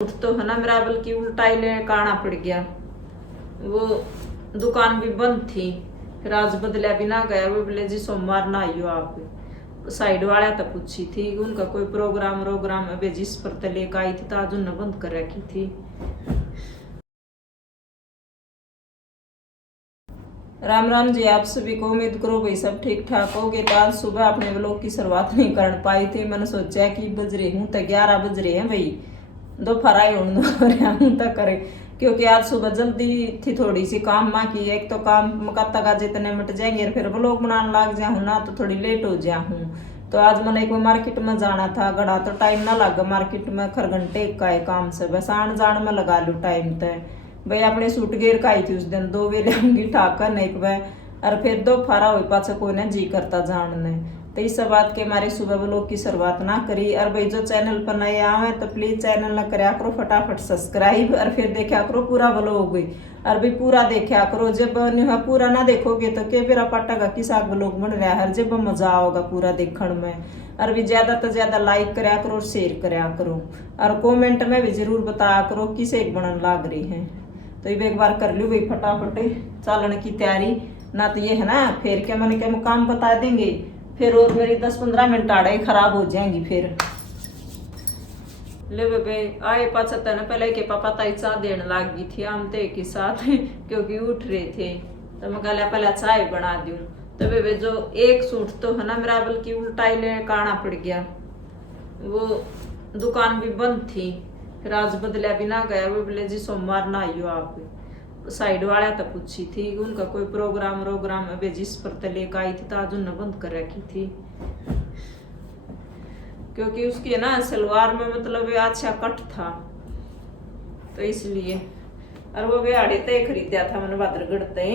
उठ तो है ना मेरा, बल्कि उल्टा ही ले काना पड़ गया। वो दुकान भी बंद थी, फिर आज बदला भी ना गया। वो बोले जी सोमवार ना आइयो आप। साइड वाला तो पूछी थी उनका कोई प्रोग्राम अबे जिस पर तो लेकर आई थी तो आज उन्हें बंद कर रखी थी। राम राम जी, आप सभी को। उम्मीद करो भाई सब ठीक ठाक होगे। तो आज सुबह अपने व्लॉग की शुरुआत नहीं कर पाई थी। मैंने सोचा कि बज रहे हूँ तो 11 बज रहे हैं भाई, दोपहर आई हूँ तो करे, क्योंकि आज सुबह जल्दी थी थोड़ी सी काम माँ की। एक तो काम मकाता का जितने मिट जाएंगे और फिर व्लॉग बनाने लग जाऊँ ना तो थोड़ी लेट हो जाऊँ। तो आज मैंने एक मार्केट में जाना था, गड़ा तो टाइम ना लगा मार्केट में, खर घंटे का है काम से, बस आन जान में लगा लूँ टाइम तय। भाई अपने सूट गेर का आई थी उस दिन, 2 वे लेंगी ठाकर एक बार, और फिर दोपहर हो पाछा कोई ना जी करता जानने। तो इस बात के हमारे सुबह व्लॉग की शुरुआत ना करी। और भाई जो चैनल पर नए आवे तो प्लीज चैनल ना कराया करो फटाफट सब्सक्राइब, और फिर देखा करो पूरा व्लॉग। और भाई पूरा देखा करो, जब पूरा ना देखोगे तो के फिर पटागा किसा व्लॉग बन रहा है, जब मजा आओगा पूरा देखने में। और भी ज्यादा तो ज्यादा लाइक कराया करो और शेयर कराया करो, और कमेंट में भी जरूर बताया करो किसे बनन लाग रही है। तो ये एक बार कर लूँ भाई फटाफट चालन की तैयारी, ना तो ये है ना फिर क्या मैंने क्या काम बता देंगे फिर और मेरी 10-15 मिनट आड़े खराब हो जाएंगी फिर। ले बेबे आए पाचा ना पहले के पापा ताई चाय देने लग गई थी आमते के साथ क्योंकि उठ रहे थे। तो मैं कहला पहले चाय बना दूं। तो बेबे जो एक सूट तो है ना मेरा, बल्कि उल्टा ही ले काना पड़ गया। वो दुकान भी बंद थी, फिर आज बदला भी ना गया। वो बोले जी सोमवार ना आइयो आप। साइड वाला तो पूछी थी उनका कोई प्रोग्राम अबे जिस पर तो लेकर आई थी तो आज उन्हें बंद कर रखी थी, क्योंकि उसकी ना सलवार में मतलब अच्छा कट था तो इसलिए। और वो बेहाड़े तय खरीदा था मैंने बादरगढ़ तय।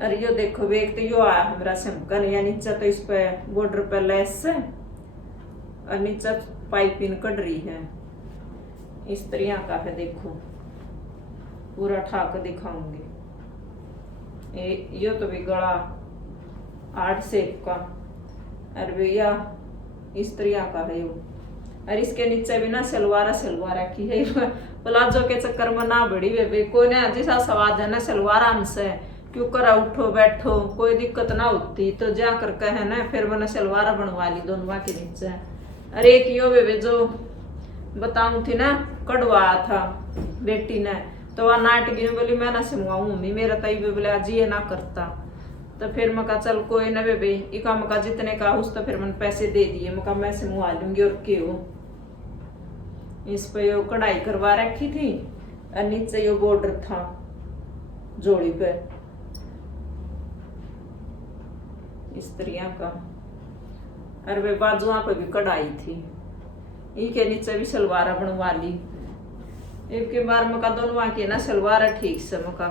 और यो देखो वे एक तो यो आया मेरा सिमकन, या नीचे तो इस पे बॉर्डर पे लेस है और नीचे पाइपिंग कट रही है इस तरह का है। देखो पूरा ठाक दिखाऊंगी। यो तो भी गला 8 शेप का, और भैया इस तरह का है यो। और इसके नीचे भी ना सलवार की है प्लाजो के चक्कर में ना बड़ी वे कोई ना जैसा स्वाद है ना सलवार हमसे क्यों करा उठो बैठो कोई दिक्कत ना होती। तो जा करके है ना फिर मैंने सलवार बनवा ली दोनों के नीचे। और एक यो वे जो बताऊं थी ना कड़वा था बेटी ने, तो वह नाटक में बोली मैं ना सिमवाऊं मम्मी, मेरा तई भी बोले आज ये ना करता। तो फिर मैं कहा चल कोई ना बेबे इका मका जितने का उस तो फिर मैंने पैसे दे दिए, मैं कहा मैं सिमवा लूंगी। और के हो इस पे यो कढ़ाई करवा रखी थी और नीचे यो बॉर्डर था जोड़ी पे इस तरह का, और वे बाजुआ पे भी कढ़ाई थी। इनके नीचे भी सलवार बनवा ली एक के बार मका दोनों के ना सलवार ठीक से मका।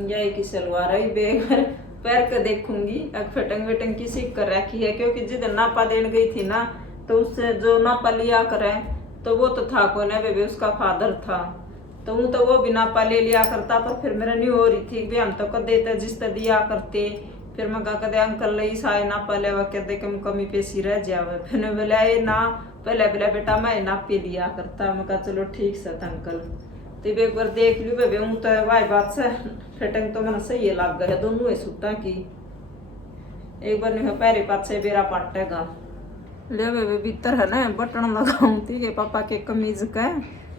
यही की सलवार है बेग पैर के देखूंगी अब फटंग वटंग की सीख कर रखी है, क्योंकि जिधर नापा देने गई थी ना तो उससे जो नापा लिया करे तो वो तो था को ना बेबी उसका फादर था, तो वो तो वो भी नापा ले लिया करता। पर फिर मेरा नहीं हो रही थी भी हम तो कद देते जिस तरह दिया करते। फिर मैं कहा अंकल लई साए ना पहले वह कहते कम कमी पेशी रह जावे। फिर मैं बोला ये ना पहले बेटा मैं नापे लिया करता। मैं कहा चलो ठीक से अंकल। तो एक बार देख लू बेबे हूँ तो वाई बात से फिटिंग तो मैंने सही लग गया दोनों सूटा की। एक बार नहीं पैरे पाछे बेरा पाटेगा ले बेबे भीतर है ना बटन लगाऊं थी पापा के कमीज का,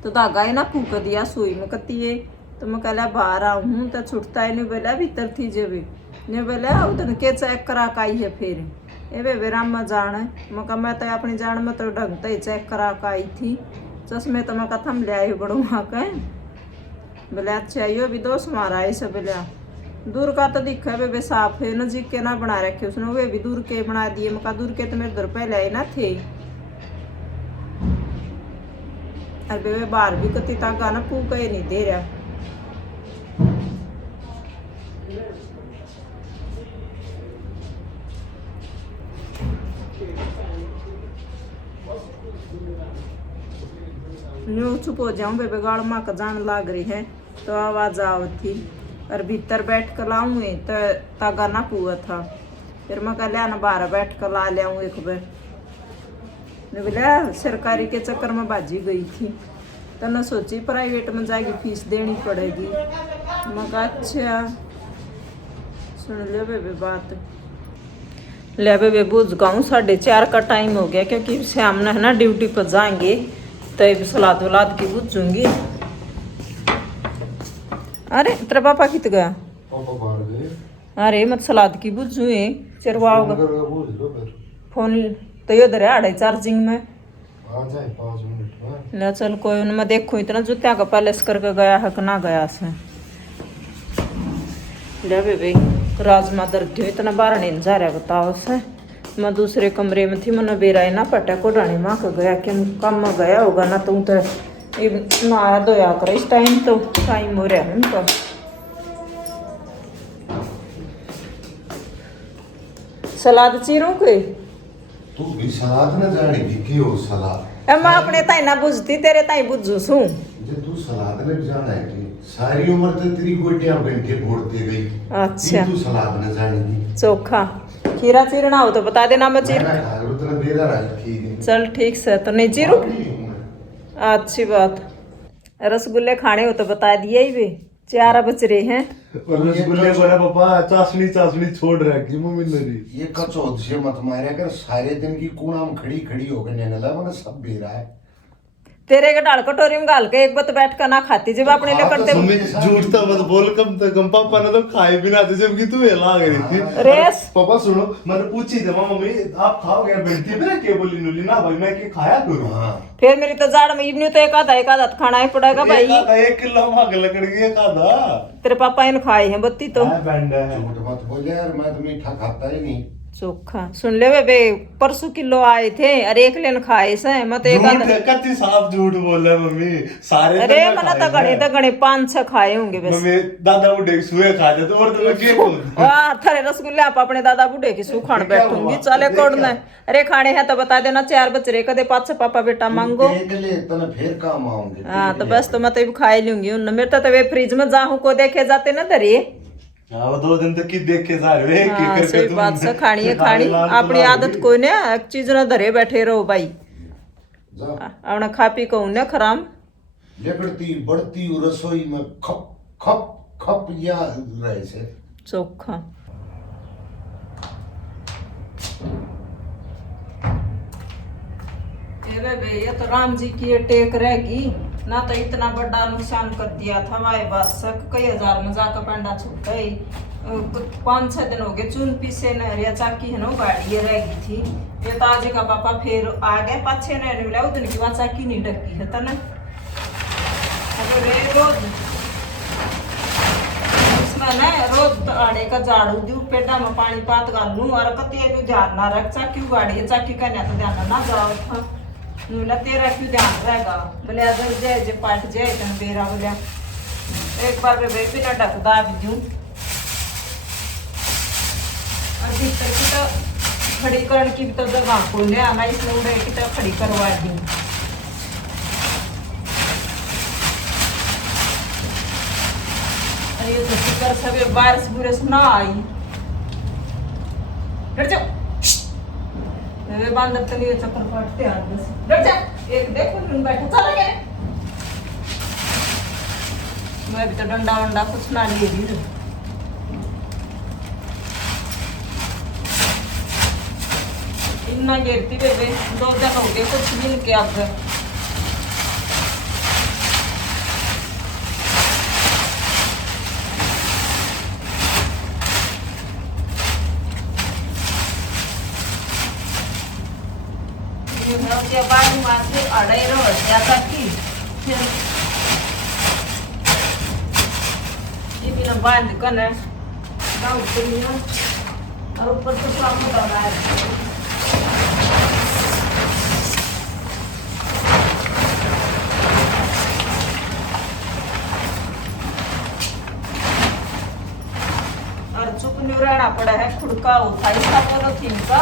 तो धागा ही ना फूक दिया सुई में कती है। तो मैं कहला बाहर आऊ हूँ तो छुटता ही नहीं, बोला भीतर थी जब ने बोला उधर के चेक करा काई है। फिर ए बेबे राम में जान मैं कहा मैं तो अपनी जान में तो ढंग ही चेक करा का आई थी। चश्मे तो मैं कहा थम ले आई बड़ू वहाँ के, बोले अच्छा यो भी दोस्त मारा ऐसे बोला दूर का तो दिखा बेबे साफ है नजीक के ना बना रखे उसने, वे भी दूर के बना दिए। मैं कहा दूर के तो मेरे घर पहले आए ना थे। और बेबे बाहर भी कति तागा ना फूक ही नहीं दे रहा। न्यू चुप हो जाऊं बेबे गाड़ माँ का जान लाग रही है तो आवाज आव थी। और भीतर बैठ कर लाऊंगी तो तागा ना हुआ था। फिर मैं कह लिया ना बाहर बैठ कर ला लिया एक बार। मैं बोला सरकारी के चक्कर में बाजी गई थी तो मैं सोची प्राइवेट में जाएगी फीस देनी पड़ेगी। मैं कहा अच्छा सुन ले बेबे बात। ले बेबे बुझ गाऊँ 4:30 का टाइम हो गया क्योंकि शाम ने है ना ड्यूटी पर जाएंगे तो सलाद वलाद की बुझूंगी। अरे तेरा पापा कित गया? पापा बाहर गए। अरे मत सलाद की बुझू चरवाओगा फोन तो ये उधर है चार्जिंग में आ जाए 5 मिनट में। ले चल कोई उनमें देखो इतना जूत्या का पैलेस करके गया है कि ना गया से। ले बेबे राजमा दर्द इतना बाहर नहीं जा रहा बताओ से। मैं दूसरे कमरे में थी मैंने बेरा ना पटा को डाणी माँ का गया कि काम में गया होगा ना तुम तो नहाया धोया कर इस टाइम तो टाइम हो रहा है उनका। सलाद चीरों के तू भी सलाद न जाने की हो सलाद। मैं अपने ताई ना बुझती तेरे ताई बुझू सू। जे तू सलाद न जाना है कि सारी उम्र तो तेरी गोटियां घंटे फोड़ते गई। अच्छा तू सलाद न जानेगी। चोखा खीरा चीरना हो तो बता देना मैं चीर। चल ठीक से तो नहीं चीरू। अच्छी बात। रसगुल्ले खाने हो तो बता दिए ही वे 4 बज रहे हैं। और रसगुल्ले बोला पापा चाशनी छोड़ रखी मम्मी ने। ये कचौद से मत मारे कर सारे दिन की कूड़ा में खड़ी खड़ी होकर नेने लगा मैंने सब बेरा है तेरे के डाल कटोरी में गाल के एक बात बैठ कर ना खाती जब अपने लिए करते। मम्मी झूठ तो मत बोल कम से कम पापा ने तो खाए भी ना थे जबकि तू हिला गई थी। रेस पापा सुनो मैंने पूछी थी मम्मी आप खाओगे बेल्टी में के बोली नुली ना भाई मैं के खाया करूं। फिर मेरी तो जाड़ में इवनी तो एक आधा खाना ही पड़ेगा भाई। 1 किलो मांग लकड़ की एक आधा तेरे पापा इन खाए हैं बत्ती तो झूठ मत बोल यार मैं तो मीठा खाता ही नहीं। चोखा सुन ले बेबे परसों किलो आए थे अरे 1 लेन खाए से मत एक कति साफ झूठ बोल रहा है मम्मी सारे। अरे मना तो गणे 5-6 खाए होंगे बस। मम्मी दादा बुढ़े सुए खा जाते और तो मैं के बोलूं वाह थारे रसगुल्ले आप अपने दादा बुढ़े की सू खान बैठूंगी चले कोड़ना। अरे खाने हैं तो बता देना 4 बज रहे कदे 5 पापा बेटा मांगो। फिर काम आऊंगी। हाँ तो बस तो मैं तो खा ही लूंगी उन मेरे तो वे फ्रिज में जाहू को देखे जाते ना धरी। वो 2 दिन तक की देख के जा रहे हैं हाँ, सही बात से खानी है खानी अपनी आदत कोई ने एक चीज ना धरे बैठे रहो भाई। अपना खा पी को उन्हें खराम लेकड़ती बढ़ती रसोई में खप खप खप या रहे से चोखा। ये तो राम जी की टेक रहेगी ना तो इतना बड़ा नुकसान कर दिया था भाई बस कई हजार में जाकर पेंडा छूट गई। 5-6 दिन हो गए चून पीसे नहरिया चाकी है ना गाड़ी ये रह गई थी। ये तो आज का पापा फिर आ गए 5-6 नहर मिला उस दिन की बात चाकी नहीं ढकी है तना रोज इसमें ना रोज आड़े का झाड़ू दू पेड़ा में पानी पात गालू और कतिया भी ध्यान ना रख चाकी गाड़ी चाकी करने तो ध्यान ना जाओ था बोला तेरा क्यों ध्यान रहेगा बोले अगर जय जे पाट जाए तन बेरा बोलिया एक बार वे बिना ढक दाब दूं और भीतर की तो खड़ी करने की तो जगह को ले आना इसमें उड़े की तो खड़ी करवा दूं। अरे ये तो फिकर सब बारिश बुरिश ना आई डर जाओ वे बांदर तो नहीं चक्कर काटते हैं बस डर जा एक देखो तुम बैठा चला गया। मैं भी तो डंडा वंडा कुछ ना ले ली इतना गिरती बेबे 2 दिन हो गए कुछ दिन के अब के बाद माथे अड़े रहो ज्यादा की फिर ये बिना बांध कर ना गाँव के लिए और ऊपर तो काम डाला है। और चुप नहीं रहना पड़ा है खुड़का उठाई था बोलो थी इनका